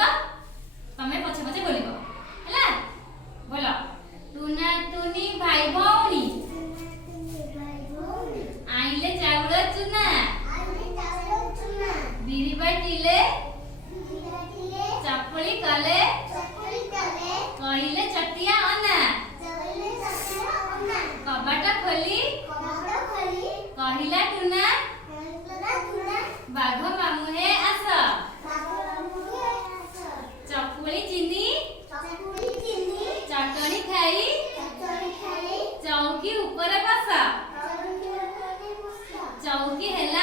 ତ ତମେ ପଛେ ପଛେ ବୋଲିବ ହେଲା ବୋଲ ଟୁନା ଟୁନି ଭାଇ ଭଉଣୀ आइले चाउल चुना बिरी बाटिले चपली कले कहिले चटिया अना कबाट खोली कहिला टुना बाघ मामू हे आस चकुली चिनी चटणी खाई चौकी ऊपर बस चौकी है